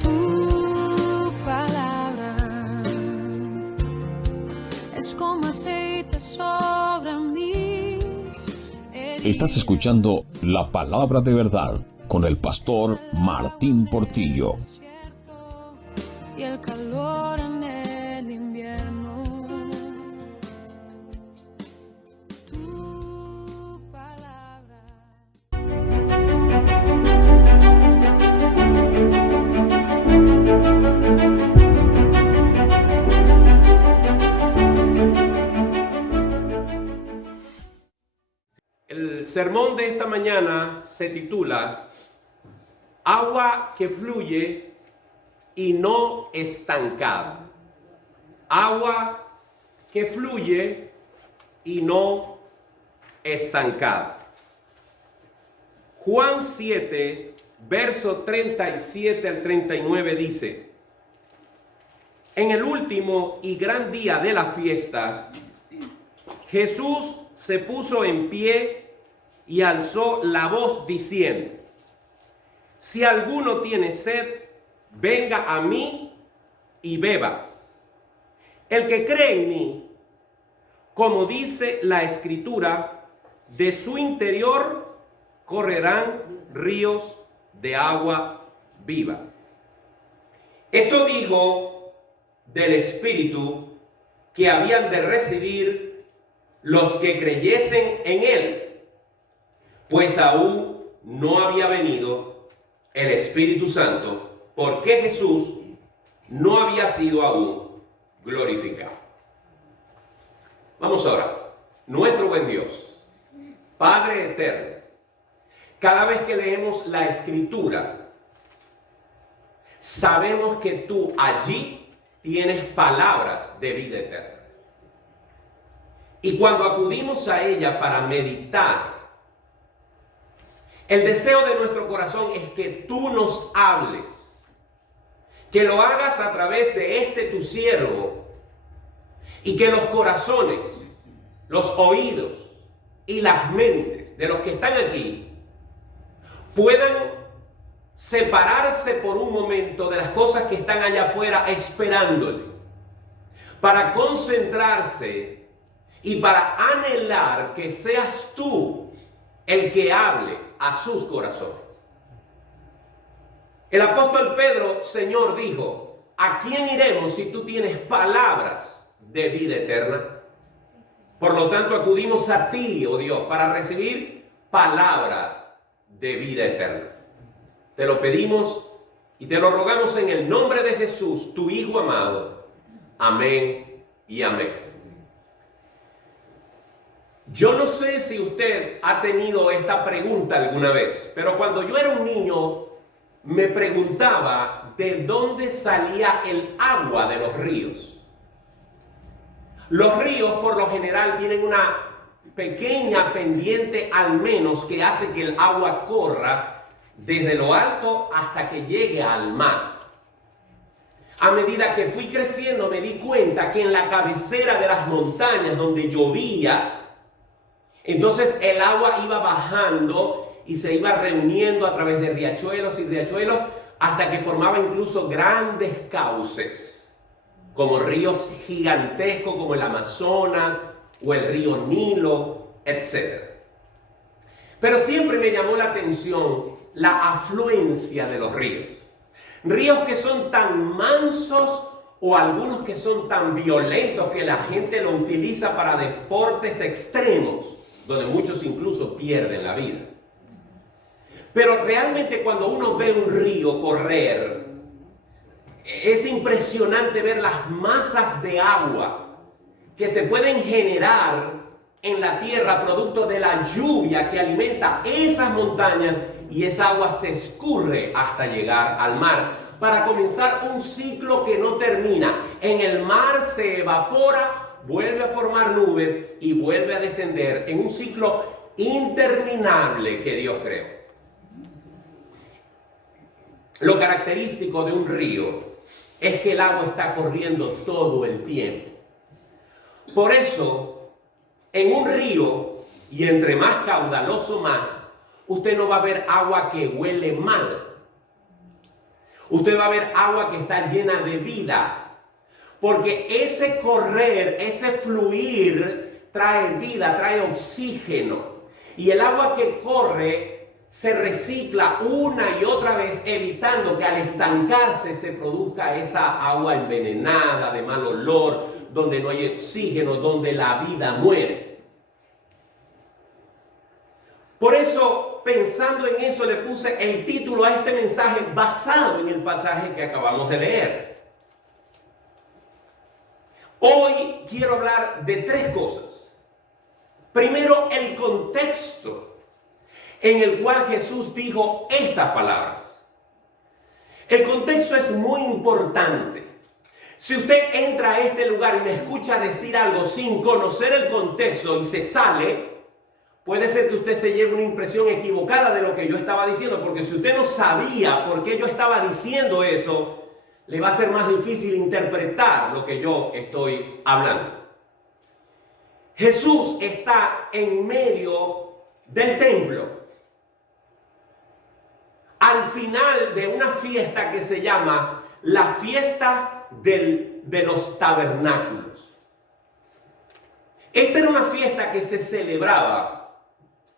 Tu palabra es como aceite sobre mis heridas. Estás escuchando La Palabra de Verdad con el pastor Martín Portillo. Y el calor en el invierno. Tu palabra. El sermón de esta mañana se titula Agua que fluye y no estancada. Agua que fluye y no estancada. Juan 7, verso 37 al 39 dice: En el último y gran día de la fiesta, Jesús se puso en pie y alzó la voz diciendo: Si alguno tiene sed, venga a mí y beba. El que cree en mí, como dice la Escritura, de su interior correrán ríos de agua viva. Esto dijo del Espíritu que habían de recibir los que creyesen en él, pues aún no había venido el Espíritu Santo, porque Jesús no había sido aún glorificado. Vamos ahora. Nuestro buen Dios, Padre eterno, cada vez que leemos la Escritura, sabemos que tú allí tienes palabras de vida eterna. Y cuando acudimos a ella para meditar, el deseo de nuestro corazón es que tú nos hables, que lo hagas a través de este tu siervo, y que los corazones, los oídos y las mentes de los que están aquí puedan separarse por un momento de las cosas que están allá afuera esperándole, para concentrarse y para anhelar que seas tú el que hable a sus corazones. El apóstol Pedro, Señor, dijo: ¿a quién iremos si tú tienes palabras de vida eterna? Por lo tanto, acudimos a ti, oh Dios, para recibir palabra de vida eterna. Te lo pedimos y te lo rogamos en el nombre de Jesús, tu Hijo amado. Amén y amén. Yo no sé si usted ha tenido esta pregunta alguna vez, pero cuando yo era un niño me preguntaba de dónde salía el agua de los ríos. Los ríos por lo general tienen una pequeña pendiente al menos que hace que el agua corra desde lo alto hasta que llegue al mar. A medida que fui creciendo me di cuenta que en la cabecera de las montañas donde llovía, entonces el agua iba bajando y se iba reuniendo a través de riachuelos y riachuelos hasta que formaba incluso grandes cauces, como ríos gigantescos como el Amazonas o el río Nilo, etc. Pero siempre me llamó la atención la afluencia de los ríos. Ríos que son tan mansos o algunos que son tan violentos que la gente lo utiliza para deportes extremos, donde muchos incluso pierden la vida. Pero realmente cuando uno ve un río correr, es impresionante ver las masas de agua que se pueden generar en la tierra producto de la lluvia que alimenta esas montañas, y esa agua se escurre hasta llegar al mar para comenzar un ciclo que no termina. En el mar se evapora, vuelve a formar nubes y vuelve a descender en un ciclo interminable que Dios creó. Lo característico de un río es que el agua está corriendo todo el tiempo. Por eso, en un río, y entre más caudaloso más, usted no va a ver agua que huele mal. usted va a ver agua que está llena de vida. Porque ese correr, ese fluir, trae vida, trae oxígeno. Y el agua que corre se recicla una y otra vez, evitando que al estancarse se produzca esa agua envenenada, de mal olor, donde no hay oxígeno, donde la vida muere. Por eso, pensando en eso, le puse el título a este mensaje basado en el pasaje que acabamos de leer. Hoy quiero hablar de tres cosas. Primero, el contexto en el cual Jesús dijo estas palabras. El contexto es muy importante. Si usted entra a este lugar y me escucha decir algo sin conocer el contexto y se sale, puede ser que usted se lleve una impresión equivocada de lo que yo estaba diciendo, porque si usted no sabía por qué yo estaba diciendo eso, le va a ser más difícil interpretar lo que yo estoy hablando. Jesús está en medio del templo, al final de una fiesta que se llama la fiesta de los tabernáculos. Esta era una fiesta que se celebraba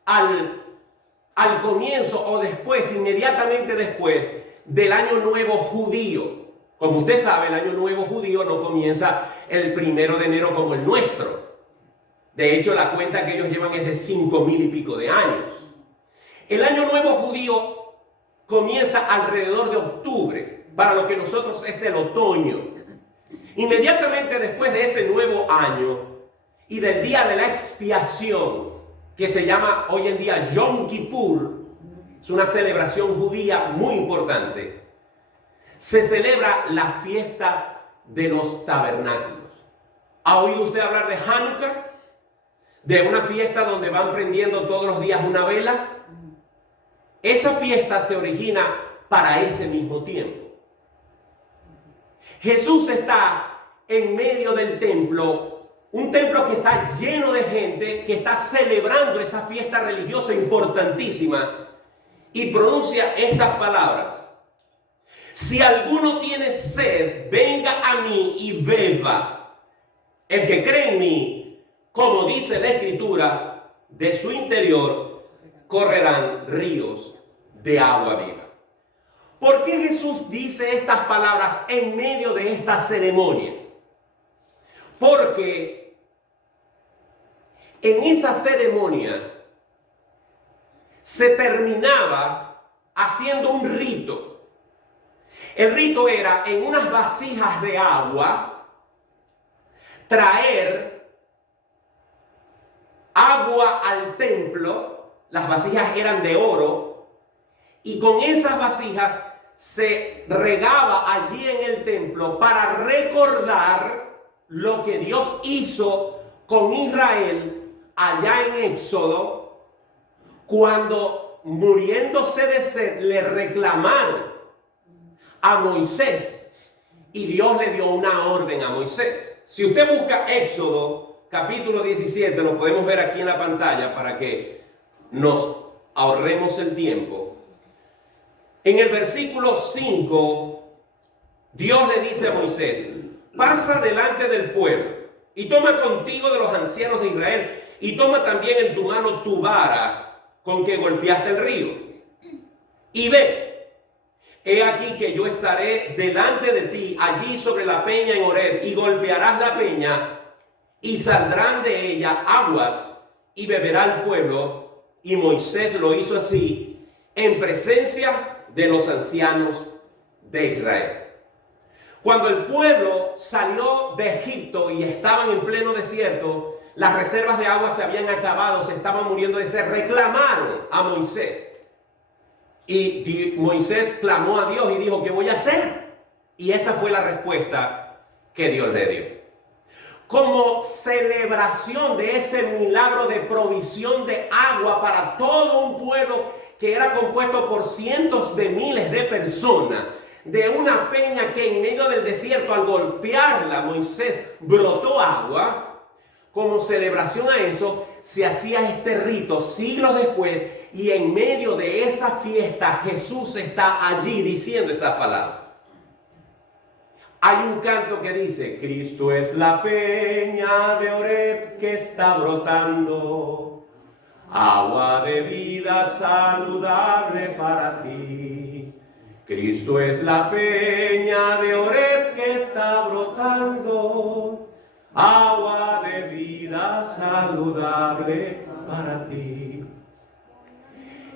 al comienzo o después, inmediatamente después del Año Nuevo judío. Como usted sabe, el Año Nuevo judío no comienza el 1 de enero como el nuestro. De hecho, la cuenta que ellos llevan es de 5,000 y pico de años. El Año Nuevo judío comienza alrededor de octubre, para lo que nosotros es el otoño. Inmediatamente después de ese nuevo año y del día de la expiación, que se llama hoy en día Yom Kippur, es una celebración judía muy importante, se celebra la fiesta de los tabernáculos. ¿Ha oído usted hablar de Hanukkah? De una fiesta donde van prendiendo todos los días una vela. Esa fiesta se origina para ese mismo tiempo. Jesús está en medio del templo, un templo que está lleno de gente que está celebrando esa fiesta religiosa importantísima, y pronuncia estas palabras: si alguno tiene sed, venga a mí y beba. El que cree en mí, como dice la Escritura, de su interior correrán ríos de agua viva. ¿Por qué Jesús dice estas palabras en medio de esta ceremonia? Porque en esa ceremonia se terminaba haciendo un rito. El rito era, en unas vasijas de agua, traer agua al templo. Las vasijas eran de oro, y con esas vasijas se regaba allí en el templo para recordar lo que Dios hizo con Israel allá en Éxodo, cuando, muriéndose de sed, le reclamaron a Moisés y Dios le dio una orden a Moisés. Si usted busca Éxodo capítulo 17, lo podemos ver aquí en la pantalla para que nos ahorremos el tiempo. En el versículo 5, Dios le dice a Moisés: pasa delante del pueblo y toma contigo de los ancianos de Israel, y toma también en tu mano tu vara con que golpeaste el río, y ve, he aquí que yo estaré delante de ti allí sobre la peña en Horeb, y golpearás la peña, y saldrán de ella aguas, y beberá el pueblo. Y Moisés lo hizo así en presencia de los ancianos de Israel. Cuando el pueblo salió de Egipto y estaban en pleno desierto, las reservas de agua se habían acabado, se estaban muriendo de sed, reclamaron a Moisés. Y Moisés clamó a Dios y dijo: ¿qué voy a hacer? Y esa fue la respuesta que Dios le dio. Como celebración de ese milagro de provisión de agua para todo un pueblo que era compuesto por cientos de miles de personas, de una peña que en medio del desierto, al golpearla, Moisés brotó agua. Como celebración a eso, se hacía este rito siglos después, y en medio de esa fiesta Jesús está allí diciendo esas palabras. Hay un canto que dice, Cristo es la peña de Oreb que está brotando, agua de vida saludable para ti. Cristo es la peña de Oreb que está brotando, agua de vida saludable para ti.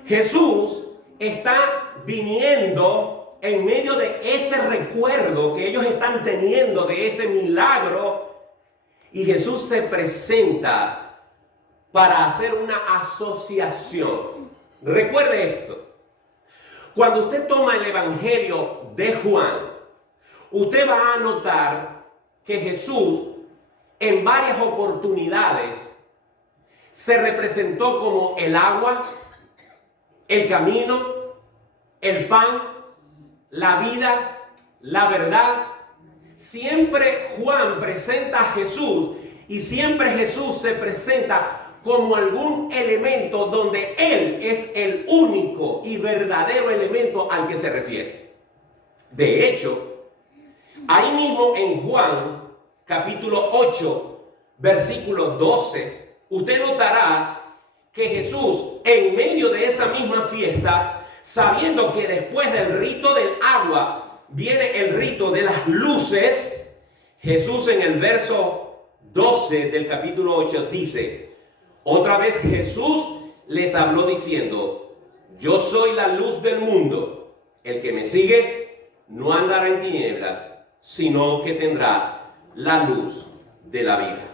Jesús está viniendo en medio de ese recuerdo que ellos están teniendo de ese milagro, y Jesús se presenta para hacer una asociación. Recuerde esto. Cuando usted toma el Evangelio de Juan, usted va a notar que Jesús en varias oportunidades se representó como el agua, el camino, el pan, la vida, la verdad. Siempre Juan presenta a Jesús, y siempre Jesús se presenta como algún elemento donde Él es el único y verdadero elemento al que se refiere. De hecho, ahí mismo en Juan capítulo 8, versículo 12, usted notará que Jesús, en medio de esa misma fiesta, sabiendo que después del rito del agua viene el rito de las luces, Jesús en el verso 12 del capítulo 8 dice, otra vez Jesús les habló diciendo, yo soy la luz del mundo, el que me sigue no andará en tinieblas, sino que tendrá la luz de la vida.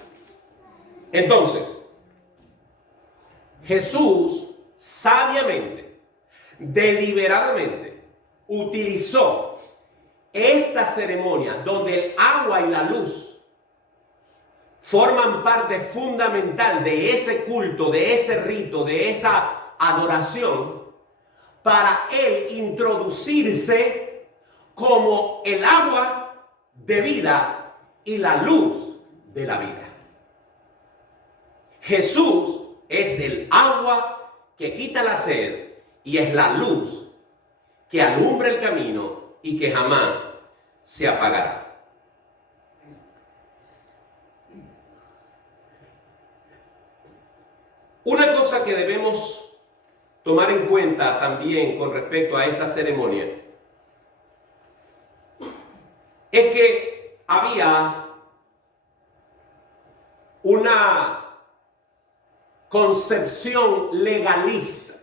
Entonces, Jesús sabiamente, deliberadamente, utilizó esta ceremonia donde el agua y la luz forman parte fundamental de ese culto, de ese rito, de esa adoración, para él introducirse como el agua de vida y la luz de la vida. Jesús es el agua que quita la sed y es la luz que alumbra el camino y que jamás se apagará. Una cosa que debemos tomar en cuenta también con respecto a esta ceremonia es que había una concepción legalista.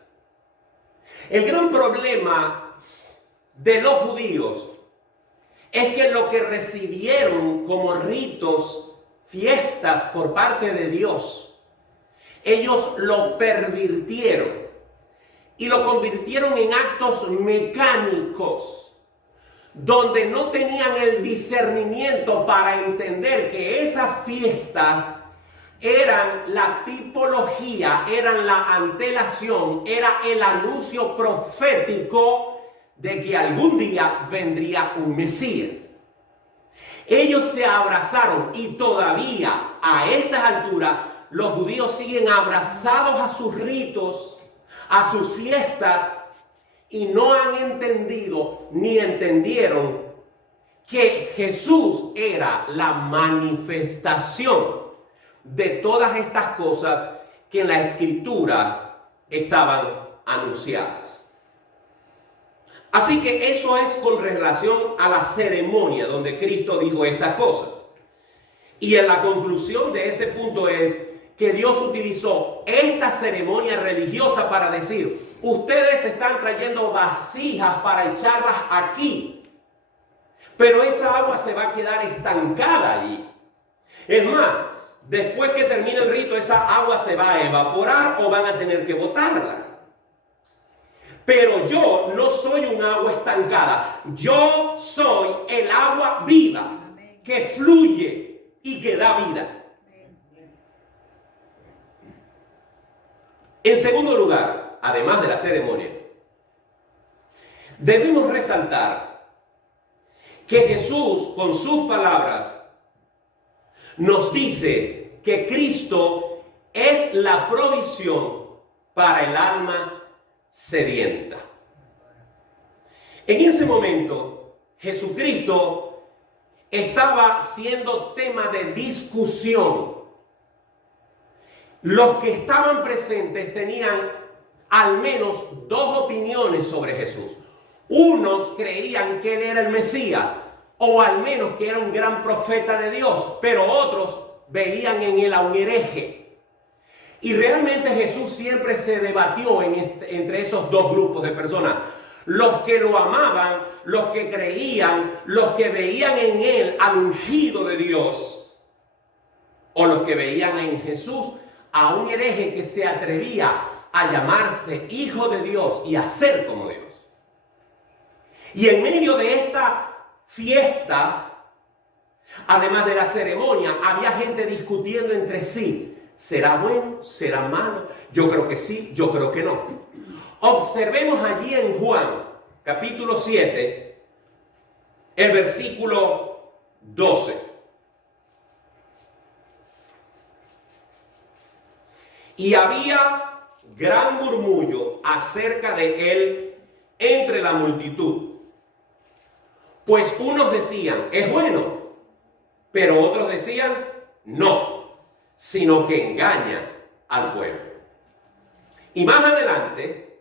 El gran problema de los judíos es que lo que recibieron como ritos, fiestas por parte de Dios, ellos lo pervirtieron y lo convirtieron en actos mecánicos, donde no tenían el discernimiento para entender que esas fiestas eran la tipología, eran la antelación, era el anuncio profético de que algún día vendría un Mesías. Ellos se abrazaron y todavía a estas alturas los judíos siguen abrazados a sus ritos, a sus fiestas, y no han entendido ni entendieron que Jesús era la manifestación de todas estas cosas que en la Escritura estaban anunciadas. Así que eso es con relación a la ceremonia donde Cristo dijo estas cosas. Y en la conclusión de ese punto es que Dios utilizó esta ceremonia religiosa para decir, ustedes están trayendo vasijas para echarlas aquí, pero esa agua se va a quedar estancada allí. Es más, después que termine el rito, esa agua se va a evaporar o van a tener que botarla. Pero yo no soy un agua estancada. Yo soy el agua viva que fluye y que da vida. En segundo lugar, además de la ceremonia, debemos resaltar que Jesús, con sus palabras, nos dice que Cristo es la provisión para el alma sedienta. En ese momento, Jesucristo estaba siendo tema de discusión. Los que estaban presentes tenían al menos dos opiniones sobre Jesús. Unos creían que él era el Mesías, o al menos que era un gran profeta de Dios, pero otros veían en él a un hereje. Y realmente Jesús siempre se debatió entre esos dos grupos de personas. Los que lo amaban, los que creían, los que veían en él al ungido de Dios, o los que veían en Jesús a un hereje que se atrevía a llamarse hijo de Dios y a ser como Dios. Y en medio de esta fiesta, además de la ceremonia, había gente discutiendo entre sí. ¿Será bueno? ¿Será malo? Yo creo que sí, yo creo que no. Observemos allí en Juan, capítulo 7, el versículo 12. Y había gran murmullo acerca de él entre la multitud. Pues unos decían, es bueno, pero otros decían, no, sino que engaña al pueblo. Y más adelante,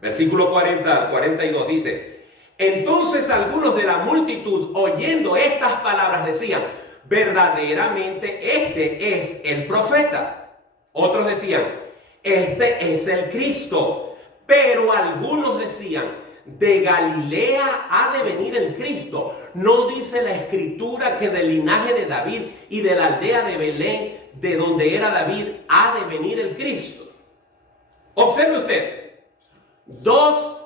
versículo 40 al 42 dice, entonces algunos de la multitud, oyendo estas palabras, decían, verdaderamente este es el profeta. Otros decían, este es el Cristo. Pero algunos decían, de Galilea ha de venir el Cristo. ¿No dice la Escritura que del linaje de David y de la aldea de Belén, de donde era David, ha de venir el Cristo? Observe usted, dos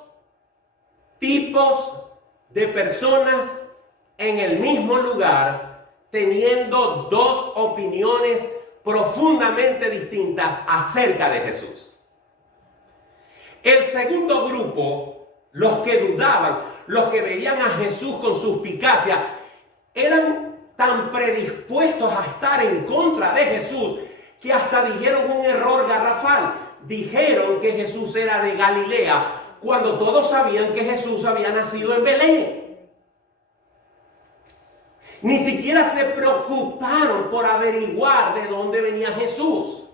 tipos de personas en el mismo lugar, teniendo dos opiniones profundamente distintas acerca de Jesús. El segundo grupo, los que dudaban, los que veían a Jesús con suspicacia, eran tan predispuestos a estar en contra de Jesús que hasta dijeron un error garrafal. Dijeron que Jesús era de Galilea cuando todos sabían que Jesús había nacido en Belén. Ni siquiera se preocuparon por averiguar de dónde venía Jesús,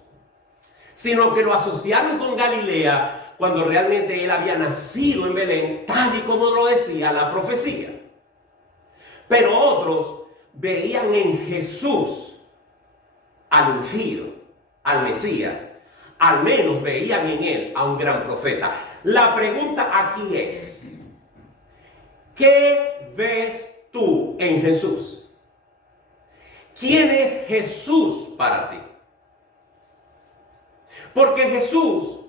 sino que lo asociaron con Galilea cuando realmente él había nacido en Belén, tal y como lo decía la profecía. Pero otros veían en Jesús al ungido, al Mesías. Al menos veían en él a un gran profeta. La pregunta aquí es, ¿qué ves tú en Jesús? ¿Quién es Jesús para ti? Porque Jesús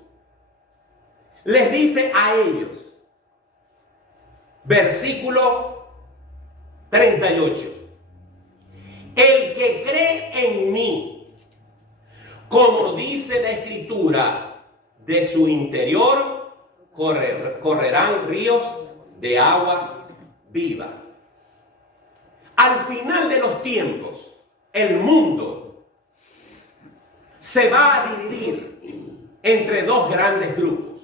les dice a ellos, versículo 38, el que cree en mí, como dice la Escritura, de su interior correrán ríos de agua viva. Al final de los tiempos, el mundo se va a dividir entre dos grandes grupos.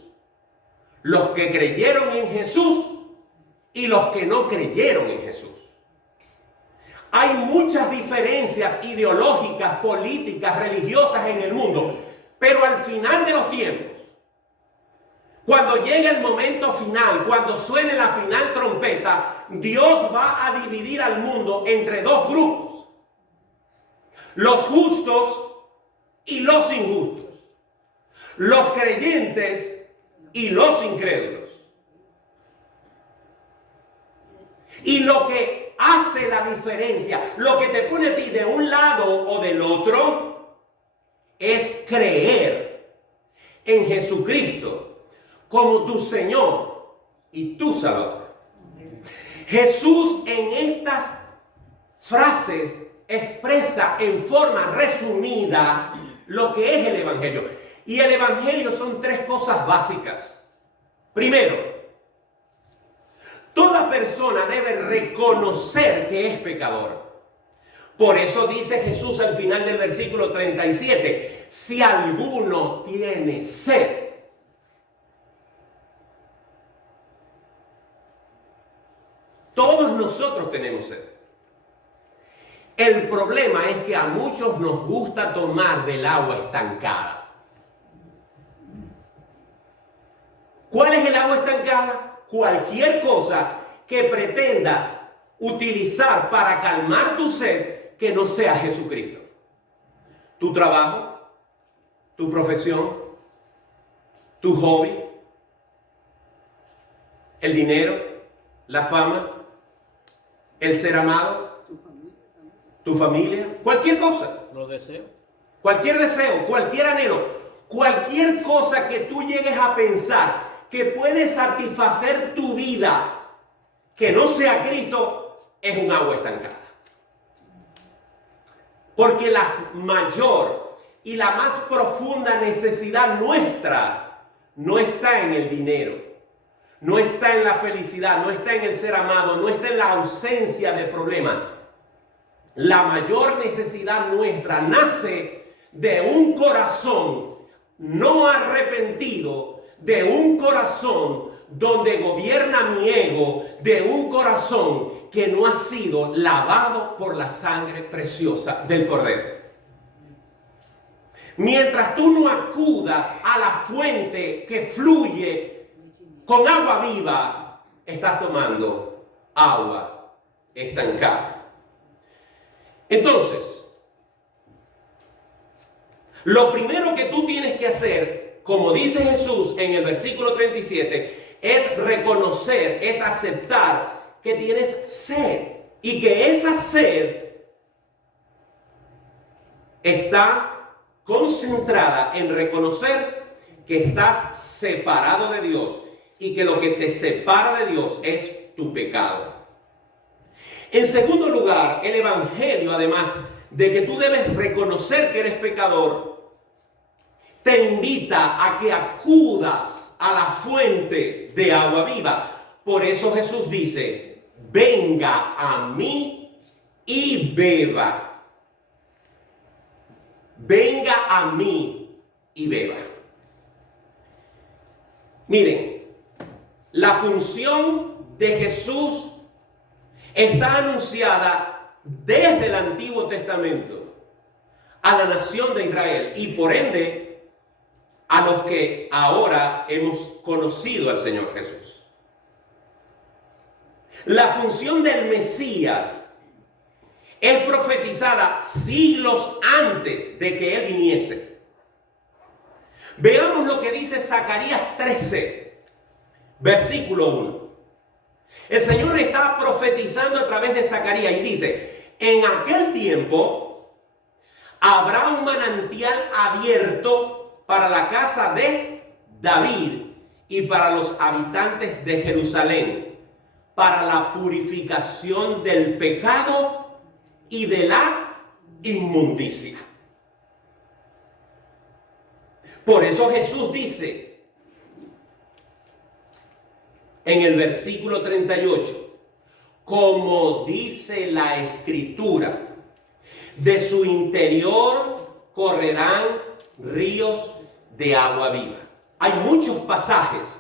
Los que creyeron en Jesús y los que no creyeron en Jesús. Hay muchas diferencias ideológicas, políticas, religiosas en el mundo, pero al final de los tiempos, cuando llegue el momento final, cuando suene la final trompeta, Dios va a dividir al mundo entre dos grupos: los justos y los injustos, los creyentes y los incrédulos. Y lo que hace la diferencia, lo que te pone a ti de un lado o del otro, es creer en Jesucristo como tu Señor y tu Salvador. Jesús en estas frases expresa en forma resumida lo que es el Evangelio. Y el Evangelio son tres cosas básicas. Primero, toda persona debe reconocer que es pecador. Por eso dice Jesús al final del versículo 37, si alguno tiene sed, todos nosotros tenemos sed. El problema es que a muchos nos gusta tomar del agua estancada. ¿Cuál es el agua estancada? Cualquier cosa que pretendas utilizar para calmar tu sed que no sea Jesucristo. Tu trabajo, tu profesión, tu hobby, el dinero, la fama, el ser amado, tu familia, cualquier cosa. Los deseos. Cualquier deseo, cualquier anhelo, cualquier cosa que tú llegues a pensar que puede satisfacer tu vida, que no sea Cristo, es un agua estancada. Porque la mayor y la más profunda necesidad nuestra no está en el dinero, no está en la felicidad, no está en el ser amado, no está en la ausencia de problemas. La mayor necesidad nuestra nace de un corazón no arrepentido, de un corazón donde gobierna mi ego, de un corazón que no ha sido lavado por la sangre preciosa del Cordero. Mientras tú no acudas a la fuente que fluye con agua viva, estás tomando agua estancada. Entonces, lo primero que tú tienes que hacer, como dice Jesús en el versículo 37, es reconocer, es aceptar que tienes sed y que esa sed está concentrada en reconocer que estás separado de Dios y que lo que te separa de Dios es tu pecado. En segundo lugar, el Evangelio, además de que tú debes reconocer que eres pecador, te invita a que acudas a la fuente de agua viva. Por eso Jesús dice, venga a mí y beba. Venga a mí y beba. Miren, la función de Jesús está anunciada desde el Antiguo Testamento a la nación de Israel y por ende a los que ahora hemos conocido al Señor Jesús. La función del Mesías es profetizada siglos antes de que Él viniese. Veamos lo que dice Zacarías 13, versículo 1. El Señor está profetizando a través de Zacarías y dice, en aquel tiempo habrá un manantial abierto para la casa de David y para los habitantes de Jerusalén, para la purificación del pecado y de la inmundicia. Por eso Jesús dice en el versículo 38, como dice la Escritura, de su interior correrán ríos de agua viva. Hay muchos pasajes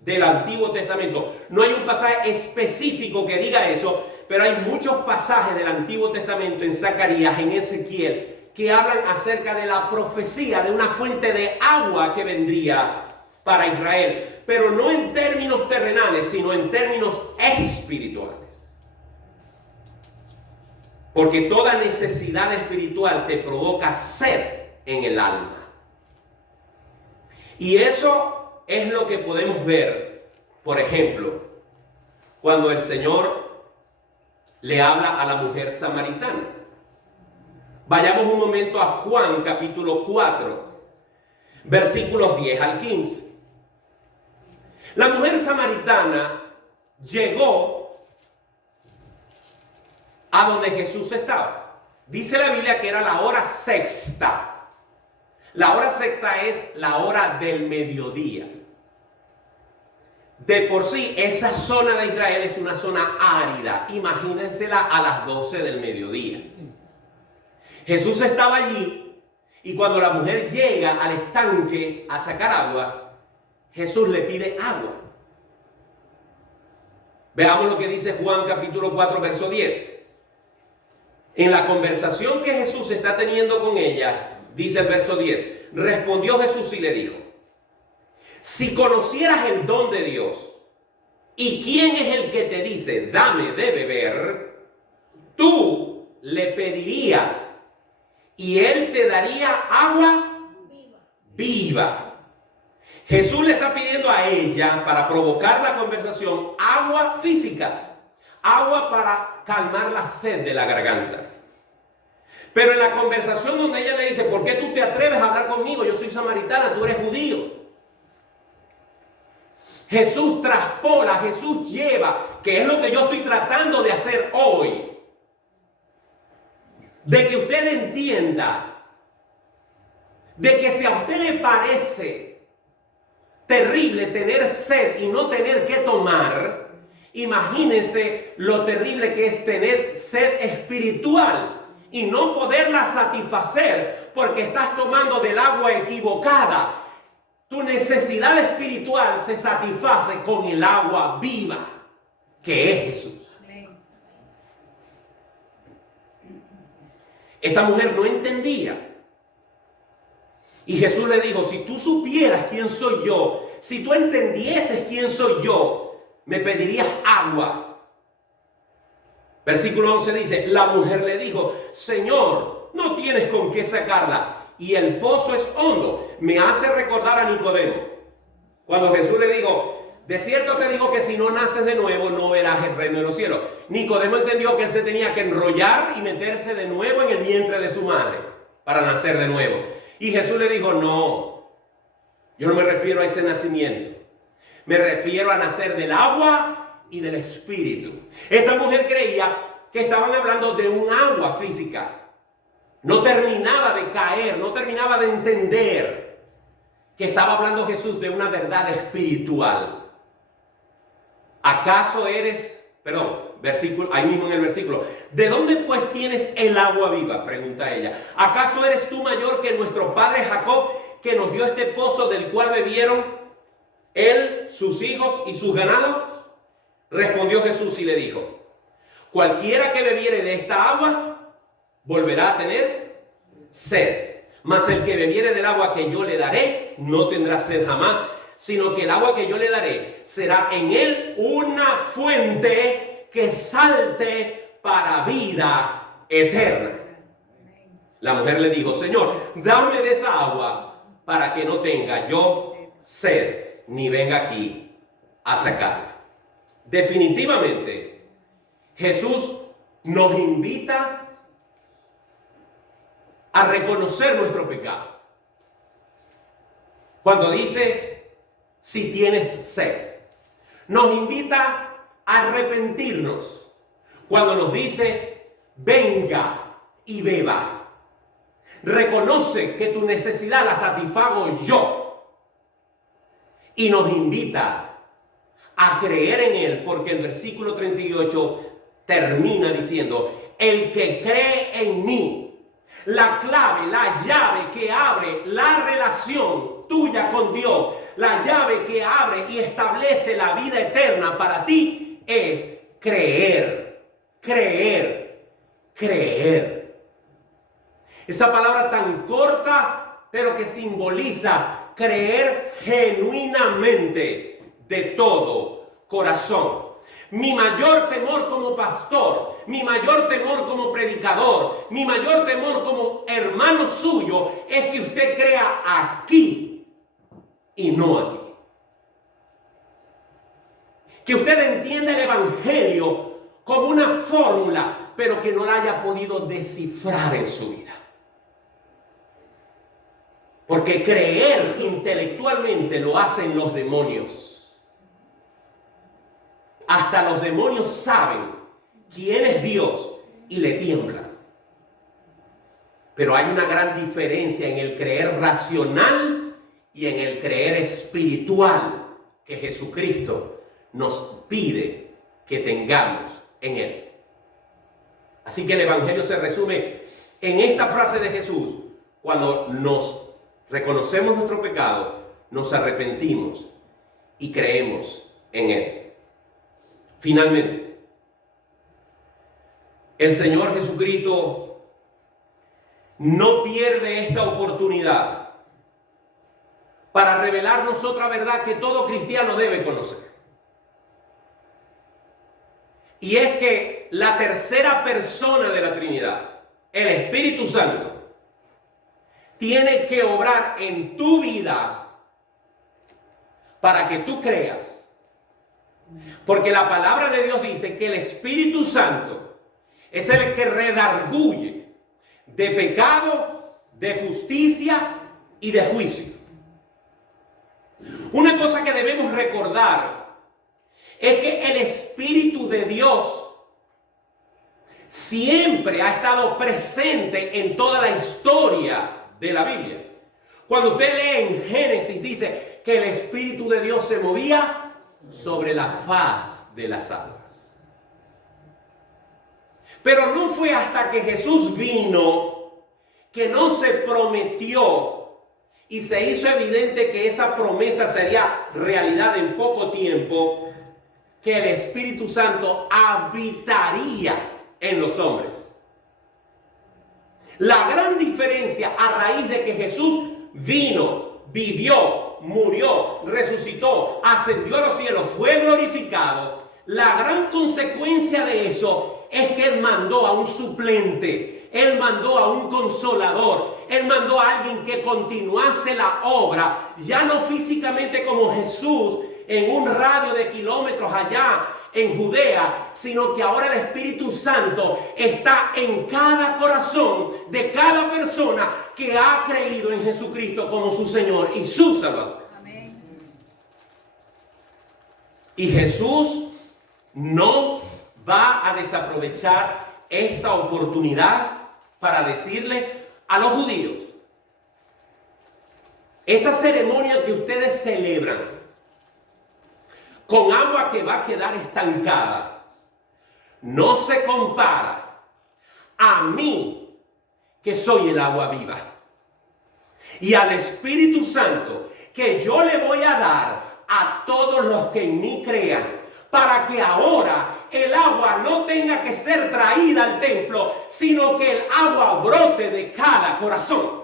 del Antiguo Testamento. No hay un pasaje específico que diga eso, pero hay muchos pasajes del Antiguo Testamento en Zacarías, en Ezequiel, que hablan acerca de la profecía de una fuente de agua que vendría para Israel, pero no en términos terrenales, sino en términos espirituales. Porque toda necesidad espiritual te provoca sed en el alma. Y eso es lo que podemos ver, por ejemplo, cuando el Señor le habla a la mujer samaritana. Vayamos un momento a Juan capítulo 4, versículos 10 al 15. La mujer samaritana llegó a donde Jesús estaba. Dice la Biblia que era la hora sexta. La hora sexta es la hora del mediodía. De por sí, esa zona de Israel es una zona árida. Imagínensela a las 12 del mediodía. Jesús estaba allí y cuando la mujer llega al estanque a sacar agua, Jesús le pide agua. Veamos lo que dice Juan capítulo 4, verso 10. En la conversación que Jesús está teniendo con ella, dice el verso 10, respondió Jesús y le dijo: si conocieras el don de Dios y quién es el que te dice, dame de beber, tú le pedirías y él te daría agua viva. Jesús le está pidiendo a ella, para provocar la conversación, agua física, agua para calmar la sed de la garganta. Pero en la conversación donde ella le dice: ¿por qué tú te atreves a hablar conmigo? Yo soy samaritana, tú eres judío. Jesús traspola, Jesús lleva, que es lo que yo estoy tratando de hacer hoy, de que usted entienda, de que si a usted le parece terrible tener sed y no tener que tomar, imagínense lo terrible que es tener sed espiritual y no poderla satisfacer porque estás tomando del agua equivocada. Tu necesidad espiritual se satisface con el agua viva, que es Jesús. Esta mujer no entendía. Y Jesús le dijo: si tú supieras quién soy yo, si tú entendieses quién soy yo, me pedirías agua. Versículo 11 dice: la mujer le dijo: Señor, no tienes con qué sacarla y el pozo es hondo. Me hace recordar a Nicodemo, cuando Jesús le dijo: de cierto te digo que si no naces de nuevo no verás el reino de los cielos. Nicodemo entendió que él se tenía que enrollar y meterse de nuevo en el vientre de su madre para nacer de nuevo. Y Jesús le dijo: no, yo no me refiero a ese nacimiento. Me refiero a nacer del agua y del espíritu. Esta mujer creía que estaban hablando de un agua física. No terminaba de caer, no terminaba de entender que estaba hablando Jesús de una verdad espiritual. ¿Acaso eres, versículo, ahí mismo en el versículo, ¿de dónde pues tienes el agua viva?, pregunta ella. ¿Acaso eres tú mayor que nuestro padre Jacob, que nos dio este pozo del cual bebieron él, sus hijos y sus ganados? Respondió Jesús y le dijo: cualquiera que bebiere de esta agua volverá a tener sed, mas el que bebiere del agua que yo le daré no tendrá sed jamás, sino que el agua que yo le daré será en él una fuente que salte para vida eterna. La mujer le dijo: Señor, dame de esa agua para que no tenga yo sed, ni venga aquí a sacarla. Definitivamente, Jesús nos invita a reconocer nuestro pecado. Cuando dice: si tienes sed, nos invita a arrepentirnos. Cuando nos dice: venga y beba. Reconoce que tu necesidad la satisfago yo. Y nos invita a creer en Él, porque el versículo 38 termina diciendo: el que cree en mí. La clave, la llave que abre la relación tuya con Dios, la llave que abre y establece la vida eterna para ti es creer, creer, creer. Esa palabra tan corta, pero que simboliza creer genuinamente de todo corazón. Mi mayor temor como pastor, mi mayor temor como predicador, mi mayor temor como hermano suyo es que usted crea aquí y no aquí. Que usted entienda el evangelio como una fórmula, pero que no la haya podido descifrar en su vida. Porque creer intelectualmente lo hacen los demonios. Hasta los demonios saben quién es Dios y le tiemblan. Pero hay una gran diferencia en el creer racional y en el creer espiritual que Jesucristo nos pide que tengamos en Él. Así que el Evangelio se resume en esta frase de Jesús: cuando nos reconocemos nuestro pecado, nos arrepentimos y creemos en Él. Finalmente, El Señor Jesucristo no pierde esta oportunidad para revelarnos otra verdad que todo cristiano debe conocer. Y es que la tercera persona de la Trinidad, el Espíritu Santo, tiene que obrar en tu vida para que tú creas. Porque la palabra de Dios dice que el Espíritu Santo es el que redarguye de pecado, de justicia y de juicio. Una cosa que debemos recordar es que el Espíritu de Dios siempre ha estado presente en toda la historia de la Biblia. Cuando usted lee en Génesis, dice que el Espíritu de Dios se movía sobre la faz de las aguas. Pero no fue hasta que Jesús vino que no se prometió y se hizo evidente que esa promesa sería realidad en poco tiempo, que el Espíritu Santo habitaría en los hombres. La gran diferencia a raíz de que Jesús vino, vivió, murió, resucitó, ascendió a los cielos, fue glorificado, la gran consecuencia de eso es que Él mandó a un suplente, Él mandó a un consolador, Él mandó a alguien que continuase la obra, ya no físicamente como Jesús, en un radio de kilómetros allá en Judea, sino que ahora el Espíritu Santo está en cada corazón de cada persona que ha creído en Jesucristo como su Señor y su Salvador. Amén. Y Jesús no va a desaprovechar esta oportunidad para decirle a los judíos: esa ceremonia que ustedes celebran con agua que va a quedar estancada, no se compara a mí, que soy el agua viva, y al Espíritu Santo, que yo le voy a dar a todos los que en mí crean, para que ahora el agua no tenga que ser traída al templo, sino que el agua brote de cada corazón.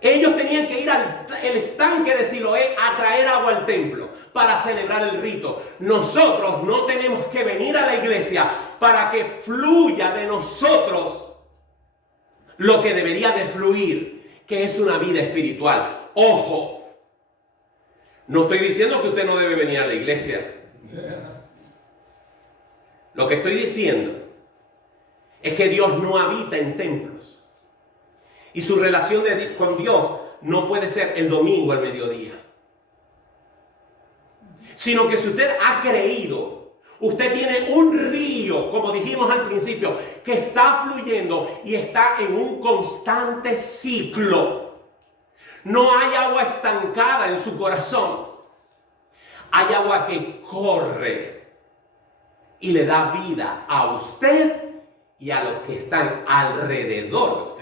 Ellos tenían que ir al estanque de Siloé a traer agua al templo para celebrar el rito. Nosotros no tenemos que venir a la iglesia para que fluya de nosotros lo que debería de fluir, que es una vida espiritual. Ojo, no estoy diciendo que usted no debe venir a la iglesia. Lo que estoy diciendo es que Dios no habita en templos. Y su relación con Dios no puede ser el domingo al mediodía. Sino que si usted ha creído, usted tiene un río, como dijimos al principio, que está fluyendo y está en un constante ciclo. No hay agua estancada en su corazón. Hay agua que corre y le da vida a usted y a los que están alrededor de usted.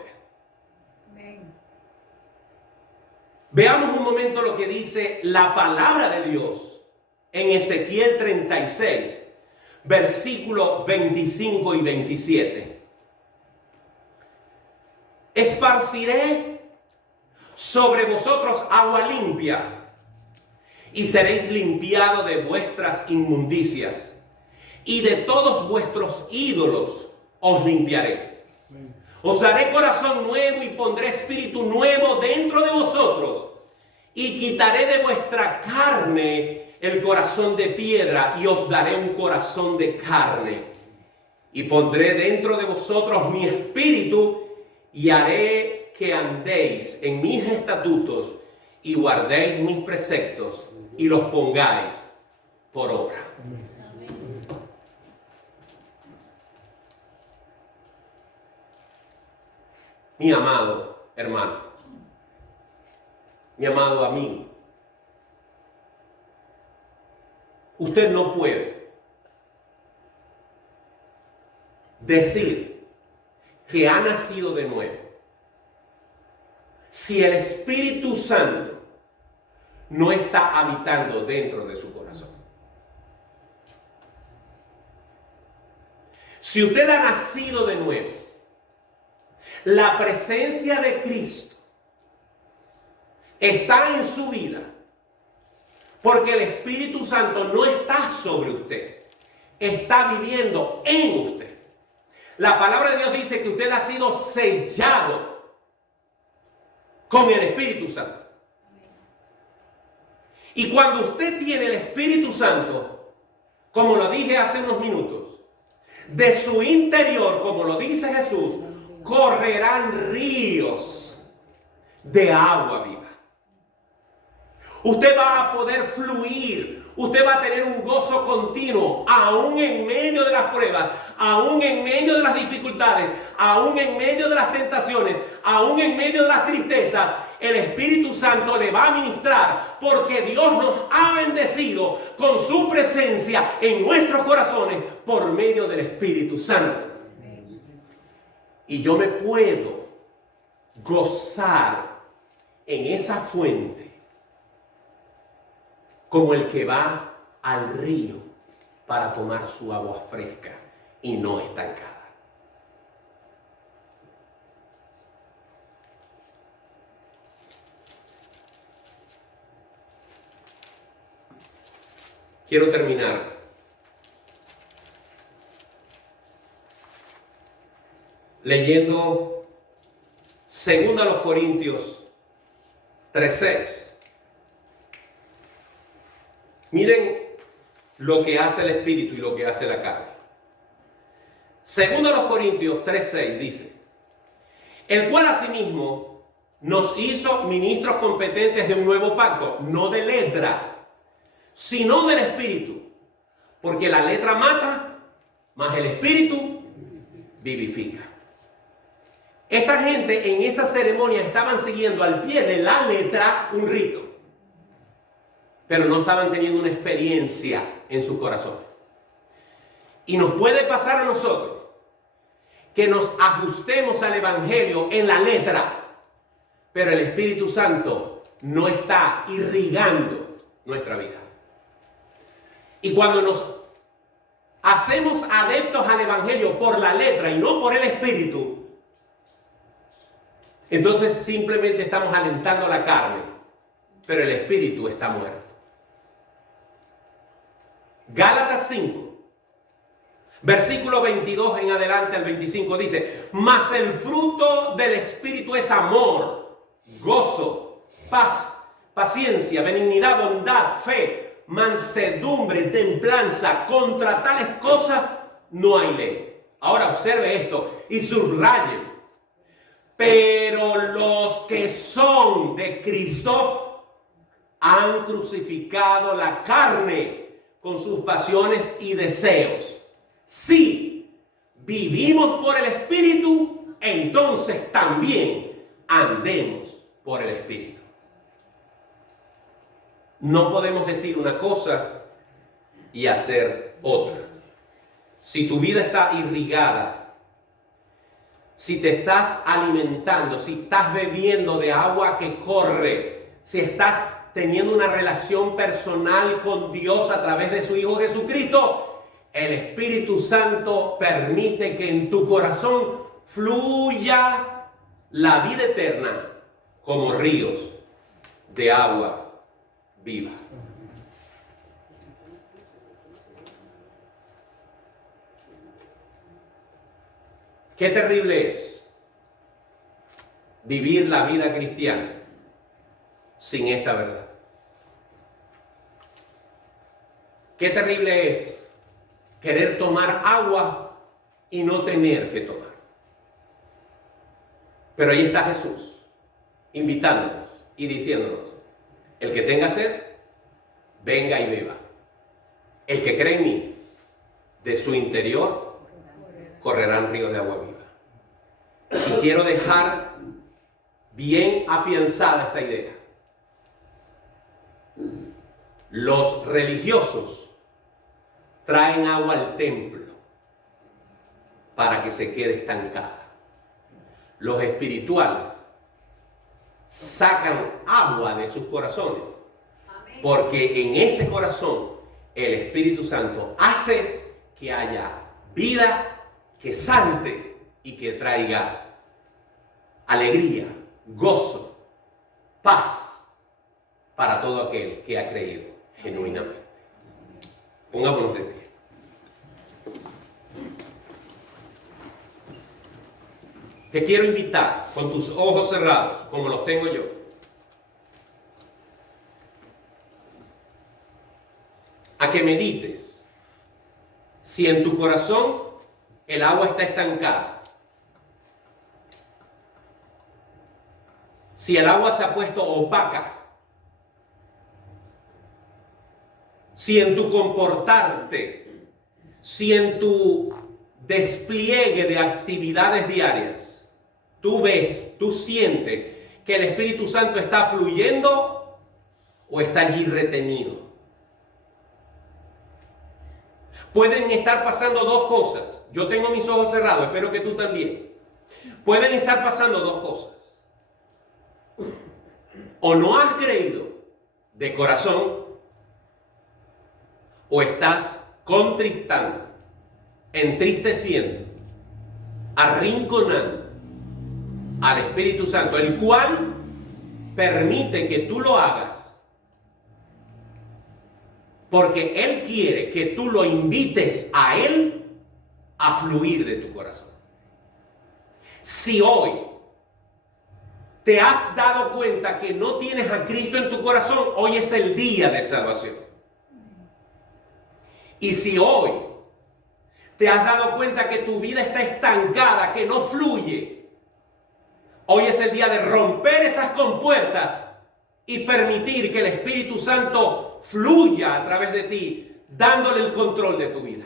Veamos un momento lo que dice la palabra de Dios en Ezequiel 36, versículos 25 y 27. Esparciré sobre vosotros agua limpia, y seréis limpiados de vuestras inmundicias, y de todos vuestros ídolos os limpiaré. Os daré corazón nuevo y pondré espíritu nuevo dentro de vosotros, y quitaré de vuestra carne el corazón de piedra, y os daré un corazón de carne. Y pondré dentro de vosotros mi espíritu, y haré que andéis en mis estatutos, y guardéis mis preceptos, y los pongáis por obra. Mi amado hermano, mi amado amigo, usted no puede decir que ha nacido de nuevo si el Espíritu Santo no está habitando dentro de su corazón. Si usted ha nacido de nuevo, la presencia de Cristo está en su vida, porque el Espíritu Santo no está sobre usted, está viviendo en usted. La palabra de Dios dice que usted ha sido sellado con el Espíritu Santo. Y cuando usted tiene el Espíritu Santo, como lo dije hace unos minutos, de su interior, como lo dice Jesús, correrán ríos de agua viva. Usted va a poder fluir, usted va a tener un gozo continuo, aún en medio de las pruebas, aún en medio de las dificultades, aún en medio de las tentaciones, aún en medio de las tristezas. El Espíritu Santo le va a ministrar, porque Dios nos ha bendecido con su presencia en nuestros corazones por medio del Espíritu Santo. Y yo me puedo gozar en esa fuente como el que va al río para tomar su agua fresca y no estancada. Quiero terminar leyendo 2 Corintios 3:6. Miren lo que hace el Espíritu y lo que hace la carne. 2 Corintios 3:6 dice: el cual asimismo nos hizo ministros competentes de un nuevo pacto, no de letra, sino del Espíritu, porque la letra mata, mas el Espíritu vivifica. Esta gente en esa ceremonia estaban siguiendo al pie de la letra un rito, pero no estaban teniendo una experiencia en su corazón. Y nos puede pasar a nosotros que nos ajustemos al Evangelio en la letra, pero el Espíritu Santo no está irrigando nuestra vida. Y cuando nos hacemos adeptos al Evangelio por la letra y no por el Espíritu, entonces simplemente estamos alentando la carne, pero el Espíritu está muerto. Gálatas 5, versículo 22 en adelante al 25 dice: mas el fruto del Espíritu es amor, gozo, paz, paciencia, benignidad, bondad, fe, mansedumbre, templanza. Contra tales cosas no hay ley. Ahora observe esto y subraye: pero los que son de Cristo han crucificado la carne con sus pasiones y deseos. Si vivimos por el Espíritu, entonces también andemos por el Espíritu. No podemos decir una cosa y hacer otra. Si tu vida está irrigada, si te estás alimentando, si estás bebiendo de agua que corre, si estás teniendo una relación personal con Dios a través de su Hijo Jesucristo, el Espíritu Santo permite que en tu corazón fluya la vida eterna como ríos de agua viva. Qué terrible es vivir la vida cristiana sin esta verdad. Qué terrible es querer tomar agua y no tener que tomar. Pero ahí está Jesús invitándonos y diciéndonos: el que tenga sed, venga y beba. El que cree en mí, de su interior correrán ríos de agua viva. Y quiero dejar bien afianzada esta idea. Los religiosos traen agua al templo para que se quede estancada. Los espirituales sacan agua de sus corazones, porque en ese corazón el Espíritu Santo hace que haya vida que salte y que traiga alegría, gozo, paz para todo aquel que ha creído genuinamente. Pongámonos de pie. Te quiero invitar con tus ojos cerrados, como los tengo yo, a que medites si en tu corazón el agua está estancada, si el agua se ha puesto opaca, si en tu comportarte, si en tu despliegue de actividades diarias, tú ves, tú sientes que el Espíritu Santo está fluyendo o está allí retenido. Pueden estar pasando dos cosas. Yo tengo mis ojos cerrados, espero que tú también. Pueden estar pasando dos cosas. O no has creído de corazón, o estás contristando, entristeciendo, arrinconando al Espíritu Santo, el cual permite que tú lo hagas porque Él quiere que tú lo invites a Él a fluir de tu corazón. Si hoy te has dado cuenta que no tienes a Cristo en tu corazón, hoy es el día de salvación. Y si hoy te has dado cuenta que tu vida está estancada, que no fluye, hoy es el día de romper esas compuertas y permitir que el Espíritu Santo fluya a través de ti, dándole el control de tu vida.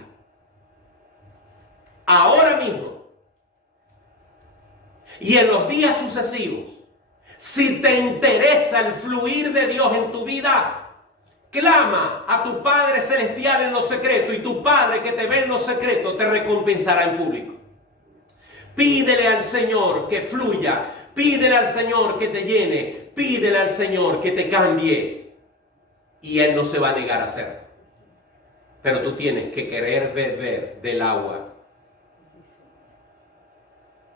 Ahora mismo y en los días sucesivos, si te interesa el fluir de Dios en tu vida, clama a tu Padre Celestial en lo secreto, y tu Padre que te ve en lo secreto te recompensará en público. Pídele al Señor que fluya, pídele al Señor que te llene, pídele al Señor que te cambie, y Él no se va a negar a hacerlo. Pero tú tienes que querer beber del agua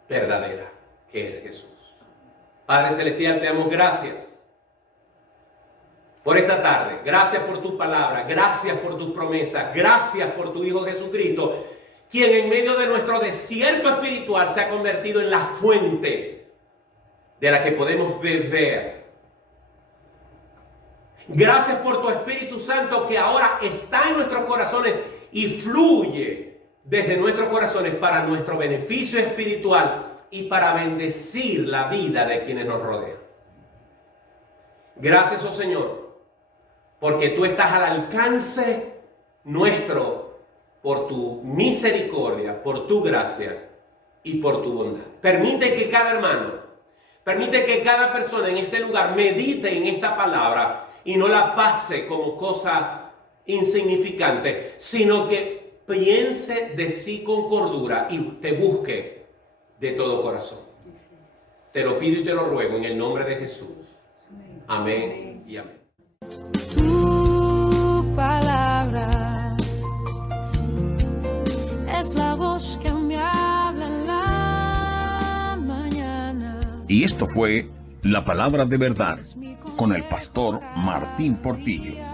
verdadera, que es Jesús. Padre Celestial, te damos gracias por esta tarde. Gracias por tu palabra, gracias por tus promesas, gracias por tu Hijo Jesucristo, quien en medio de nuestro desierto espiritual se ha convertido en la fuente de la que podemos beber. Gracias por tu Espíritu Santo que ahora está en nuestros corazones y fluye desde nuestros corazones para nuestro beneficio espiritual y para bendecir la vida de quienes nos rodean. Gracias, oh Señor, porque tú estás al alcance nuestro por tu misericordia, por tu gracia y por tu bondad. Permite que cada hermano, permite que cada persona en este lugar medite en esta palabra y no la pase como cosa insignificante, sino que piense de sí con cordura y te busque de todo corazón. Te lo pido y te lo ruego en el nombre de Jesús. Amén y amén. Tu palabra es la voz que me habla en la mañana. Y esto fue La Palabra de Verdad con el pastor Martín Portillo.